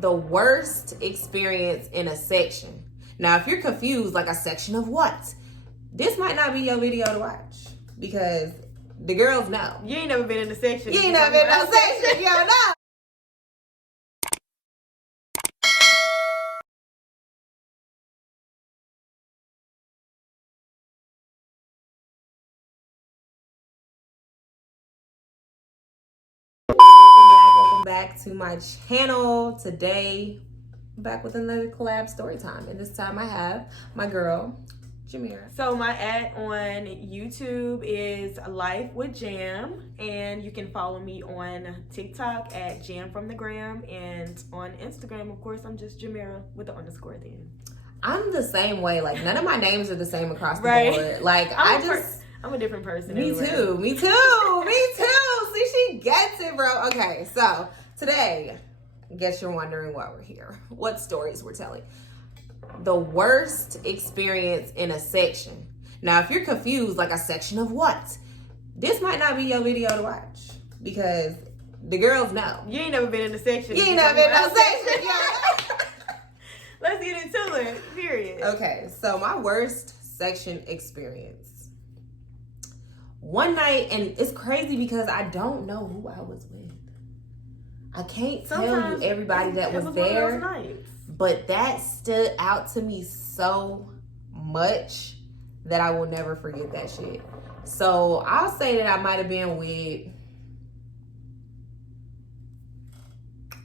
the worst experience in a section. Now, if you're confused, like a section of what? This might not be your video to watch because the girls know. You ain't never been in a section. You ain't never been in a section. You don't know. Welcome back to my channel. Today, I'm back with another collab story time. And this time I have my girl, Jamerra. So my ad on YouTube is Life with Jam, and you can follow me on TikTok at Jam from the Gram, and on Instagram, of course, I'm just Jamerra with the underscore at the end. I'm the same way. Like, none of my names are the same across the Right. board. Like, I'm a different person. Me anyway. too. Me too. See, she gets it, bro. Okay, so today, I guess you're wondering why we're here. What stories we're telling. The worst experience in a section. Now, if you're confused, like a section of what? This might not be your video to watch because the girls know. You ain't never been in a section. You ain't never been in a section. Let's get into it, period. Okay, so my worst section experience. One night, and it's crazy because I don't know who I was with. I can't tell you everybody that was there, but that stood out to me so much that I will never forget that shit. So I'll say that I might have been with,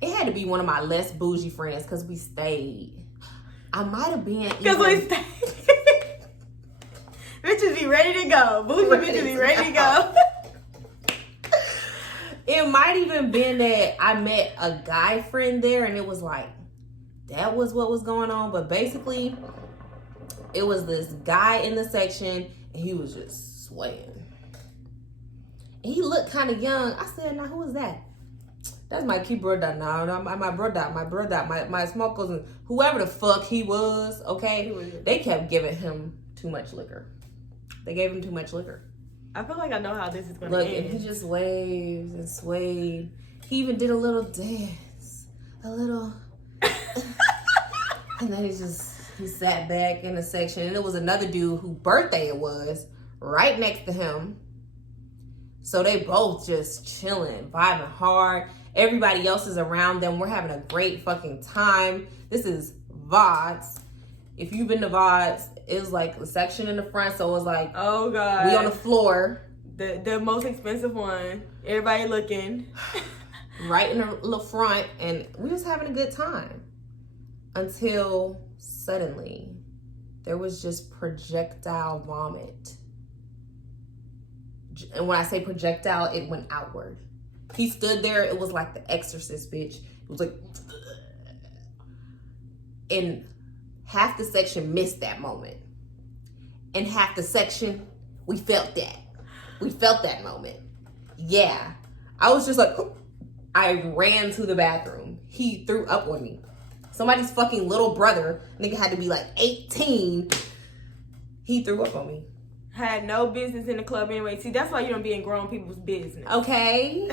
it had to be one of my less bougie friends because we stayed. I might have been because we stayed. Bitches be ready to go. Bougie bitches be ready to go. It might even been that I met a guy friend there and it was like, that was what was going on. But basically, it was this guy in the section and he was just swaying. And he looked kind of young. I said, now who is that? That's my key brother now. My brother, my small cousin, whoever the fuck he was, okay? They kept giving him too much liquor. They gave him too much liquor. I feel like I know how this is going to end. And he just waves and swayed. He even did a little dance. A little. And then he sat back in the section. And there was another dude whose birthday it was right next to him. So they both just chilling, vibing hard. Everybody else is around them. We're having a great fucking time. This is VODs. If you've been to VODs, it's like a section in the front, so it's like, oh god, we on the floor, the most expensive one. Everybody looking right in the front, and we was having a good time until suddenly there was just projectile vomit. And when I say projectile, it went outward. He stood there. It was like The Exorcist, bitch. It was like, and half the section missed that moment. And half the section, we felt that. We felt that moment. Yeah. I was just like, I ran to the bathroom. He threw up on me. Somebody's fucking little brother, nigga had to be like 18. He threw up on me. Had no business in the club anyway. See, that's why you don't be in grown people's business. Okay.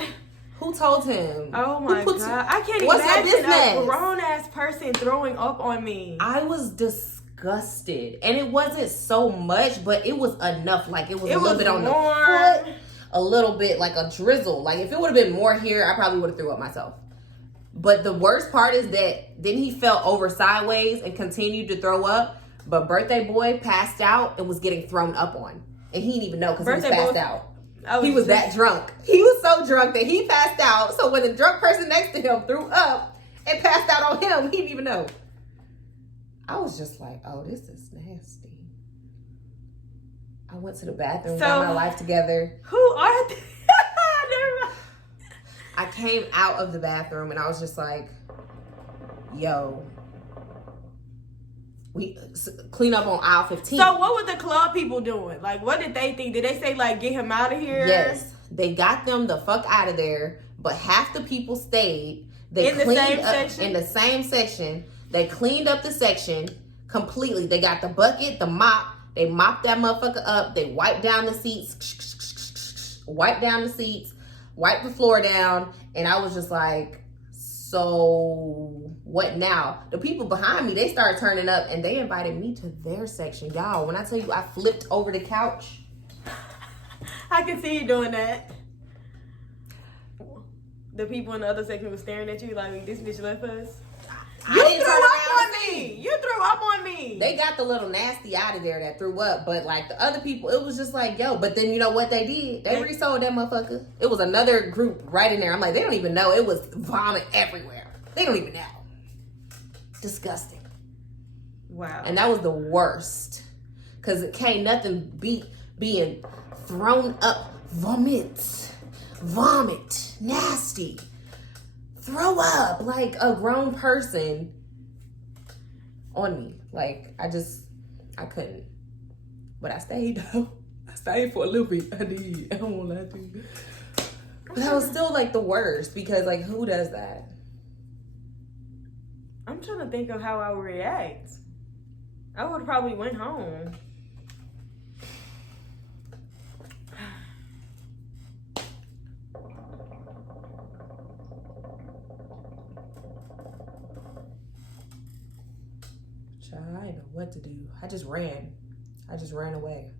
Who told him? Oh my God. I can't imagine a grown-ass person throwing up on me. I was disgusted. And it wasn't so much, but it was enough. Like, it was a little bit on the foot. A little bit, like a drizzle. Like, if it would have been more here, I probably would have threw up myself. But the worst part is that then he fell over sideways and continued to throw up. But birthday boy passed out and was getting thrown up on. And he didn't even know because he was passed out. He was that drunk. He was so drunk that he passed out. So when the drunk person next to him threw up and passed out on him, he didn't even know. I was just like, oh, this is nasty. I went to the bathroom, got my life together. Who are they? Never mind. I came out of the bathroom and I was just like, yo, we clean up on aisle 15. So what were the club people doing? Like, what did they think? Did they say, like, get him out of here? Yes. They got them the fuck out of there, but half the people stayed. They in the same section? In the same section. They cleaned up the section completely. They got the bucket, the mop. They mopped that motherfucker up. They wiped down the seats. Wiped down the seats. Wiped the floor down. And I was just like, so what now? The people behind me, they started turning up and they invited me to their section. Y'all, when I tell you I flipped over the couch. I can see you doing that. The people in the other section were staring at you like, this bitch left us. You threw up on me. You threw up on me. They got the little nasty out of there that threw up, but like the other people, it was just like, yo. But then you know what they did? They resold that motherfucker. It was another group right in there. I'm like, they don't even know. It was vomit everywhere. They don't even know. Disgusting. Wow. And that was the worst. Because it can't nothing beat being thrown up. Vomit. Nasty. Throw up like a grown person on me. Like, I couldn't. But I stayed though. I stayed for a little bit. I did. I don't want to lie to you. But that was still like the worst because like, who does that? I'm trying to think of how I would react. I would have probably went home. I didn't know what to do. I just ran away.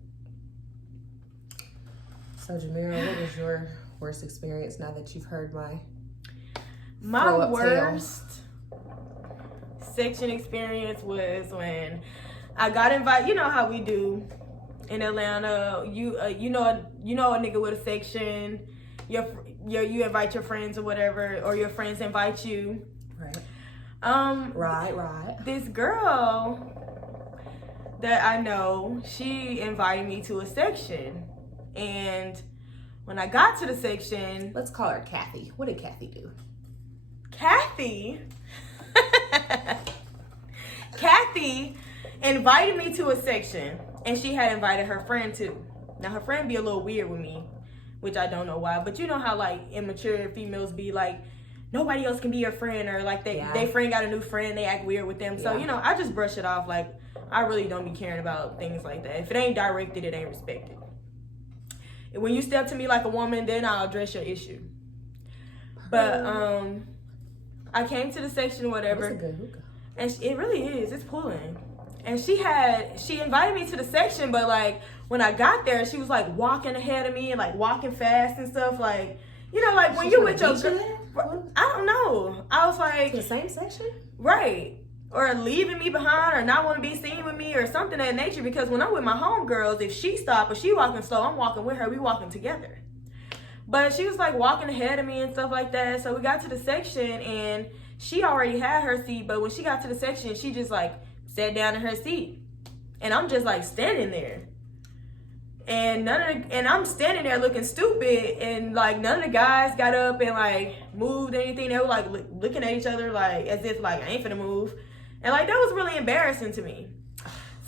So Jamerra, what was your worst experience now that you've heard my worst section experience was when I got invited. You know how we do in Atlanta. You know a nigga with a section. You invite your friends or whatever, or your friends invite you. Right. Right. This girl that I know, she invited me to a section, and when I got to the section, let's call her Kathy. What did Kathy do? Kathy invited me to a section, and she had invited her friend too. Now her friend be a little weird with me, which I don't know why, but you know how like immature females be like, nobody else can be your friend, or like they friend got a new friend, they act weird with them. So, you know, I just brush it off. Like, I really don't be caring about things like that. If it ain't directed, it ain't respected. And when you step to me like a woman, then I'll address your issue. But I came to the section or whatever. That's a good hookah. And it really is. It's pulling. And she invited me to the section, but like when I got there, she was like walking ahead of me and like walking fast and stuff. Like, you know, like when you with your girl, I don't know. I was like, to the same section, right? Or leaving me behind, or not want to be seen with me, or something of that nature. Because when I'm with my homegirls, if she stop or she walking slow, I'm walking with her. We walking together. But she was like walking ahead of me and stuff like that. So we got to the section and she already had her seat. But when she got to the section, she just like sat down in her seat, and I'm just like standing there. And I'm standing there looking stupid, and like none of the guys got up and like moved anything. They were like looking at each other like as if like I ain't finna move, and like that was really embarrassing to me.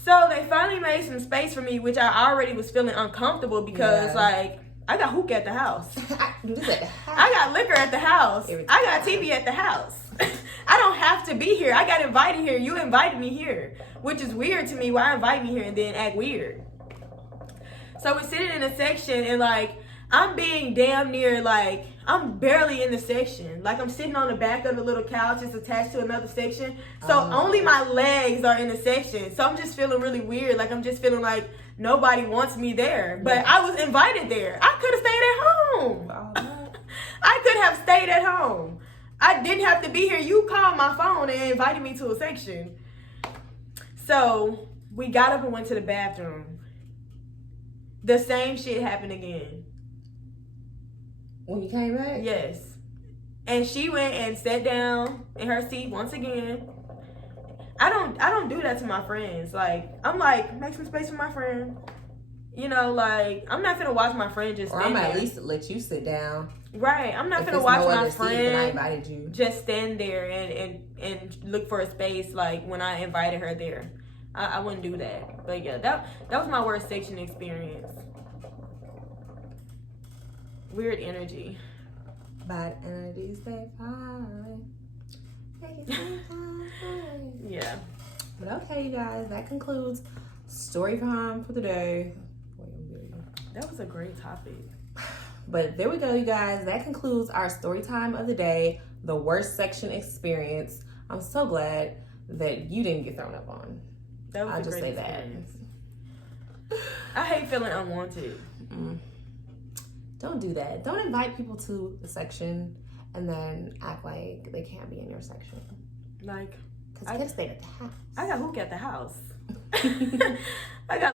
So they finally made some space for me, which I already was feeling uncomfortable because like I got hookah at the house. I got liquor at the house. I got TV at the house. I don't have to be here. I got invited here. You invited me here, which is weird to me. Why invite me here and then act weird? So we're sitting in a section, and like I'm being damn near like I'm barely in the section. Like I'm sitting on the back of the little couch. It's attached to another section. So only my legs are in the section. So I'm just feeling really weird. Like I'm just feeling like nobody wants me there. But I was invited there. I could have stayed at home. I could have stayed at home. I didn't have to be here. You called my phone and invited me to a section. So we got up and went to the bathroom. The same shit happened again. When you came back? Yes. And she went and sat down in her seat once again. I don't do that to my friends. Like, I'm like, make some space for my friend. You know, like, I'm not finna watch my friend just stand there. Or I'm at least let you sit down. Right. I'm not finna watch my friend I invited you. just stand there and look for a space like when I invited her there. I wouldn't do that. But yeah, that was my worst section experience. Weird energy. Bad energy, stay fine. Make it stay fine. Yeah. But okay, you guys, that concludes story time for the day. That was a great topic. But there we go, you guys. That concludes our story time of the day, the worst section experience. I'm so glad that you didn't get thrown up on. That was I'll a just great say experience. I hate feeling unwanted. Don't do that. Don't invite people to the section and then act like they can't be in your section. Like, because kids stay at the house. I got hook at the house. I got